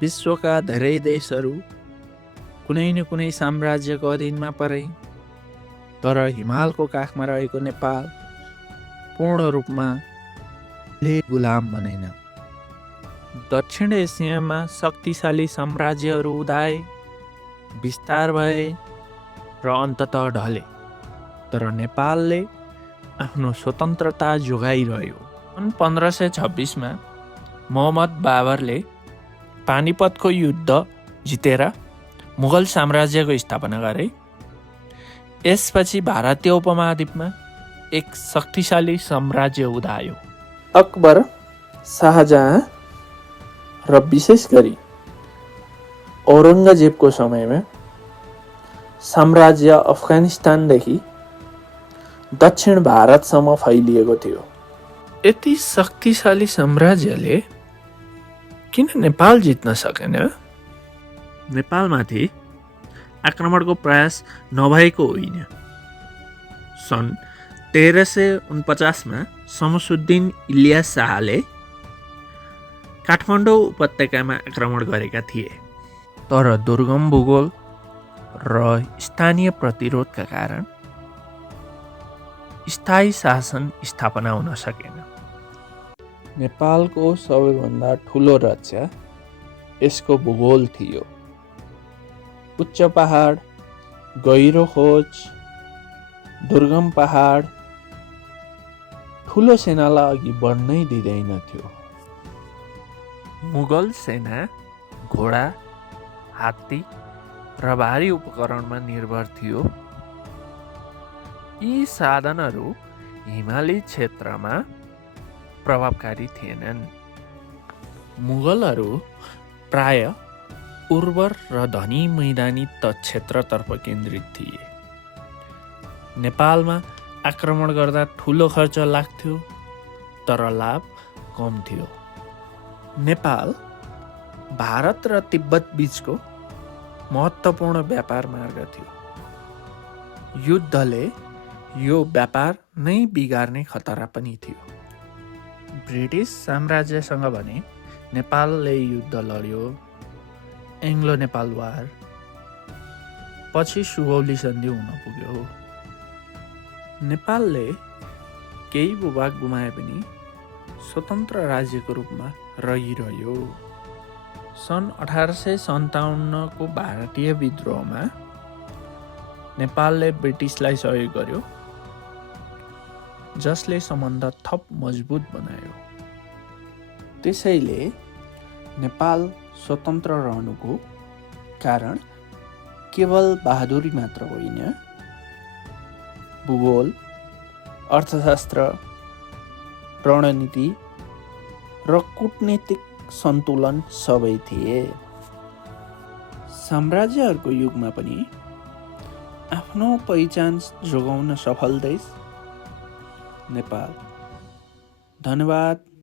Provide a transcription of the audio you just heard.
विश्वका धेरै देशहरू कुनै न कुनै साम्राज्यको अधीनमा परे, तर हिमालको काखमा रहेको नेपाल पूर्ण रूपमा गुलाम बनेन। दक्षिण एसियामा शक्तिशाली साम्राज्यहरू उदाए, विस्तार भए र अन्ततः ढले, तर नेपालले आफ्नो स्वतन्त्रता जोगाइरह्यो। सन् 1526मा मोहम्मद बाबरले पानिपतको युद्ध जितेर मुगल साम्राज्यको स्थापना गरे। यसपछि भारतीय उपमहाद्वीपमा एक शक्तिशाली साम्राज्य उदायो। अकबर, शाहजहाँ र विशेष गरी औरङ्गजेबको समयमा साम्राज्य अफगानिस्तानदेखि दक्षिण भारतसम्म फैलिएको थियो। यति शक्तिशाली साम्राज्यले किन नेपाल जित्न सकेन? नेपालमाथि आक्रमणको प्रयास नभएको होइन। सन् 1349मा शमसुद्दिन इलियास शाहले काठमाडौँ उपत्यकामा आक्रमण गरेका थिए, तर दुर्गम भूगोल र स्थानीय प्रतिरोधका कारण स्थायी शासन स्थापना हुन सकेन। नेपालको सबैभन्दा ठुलो रक्षा यसको भूगोल थियो। उच्च पहाड, गहिरो खोज, दुर्गम पहाड ठुलो सेनालाई अघि बढ्नै दिँदैनथ्यो। मुगल सेना घोडा, हात्ती र भारी उपकरणमा निर्भर थियो। यी साधनहरू हिमाली क्षेत्रमा प्रभावकारी थिएनन्। मुगलहरू प्राय उर्वर र धनी मैदानी क्षेत्रतर्फ केन्द्रित थिए। नेपालमा आक्रमण गर्दा ठुलो खर्च लाग्थ्यो, तर लाभ कम थियो। नेपाल भारत र तिब्बत बीचको महत्त्वपूर्ण व्यापार मार्ग थियो। युद्धले यो व्यापार नै बिगार्ने खतरा पनि थियो। ब्रिटिस साम्राज्यसँग भने नेपालले युद्ध लड्यो। एङ्ग्लो नेपाल वार पछि सुगौली सन्धि हुन पुग्यो। नेपालले केही भूभाग गुमाए पनि स्वतन्त्र राज्यको रूपमा रहिरह्यो। सन् 1857को भारतीय विद्रोहमा नेपालले ब्रिटिसलाई सहयोग गर्यो, जसले सम्बन्ध थप मजबुत बनायो। त्यसैले नेपाल स्वतन्त्र रहनुको कारण केवल बहादुरी मात्र होइन, भूगोल, अर्थशास्त्र, रणनीति र कूटनीतिक सन्तुलन सबै थिए। साम्राज्यहरूको युगमा पनि आफ्नो पहिचान जोगाउन सफल देश नेपाल। धन्यवाद।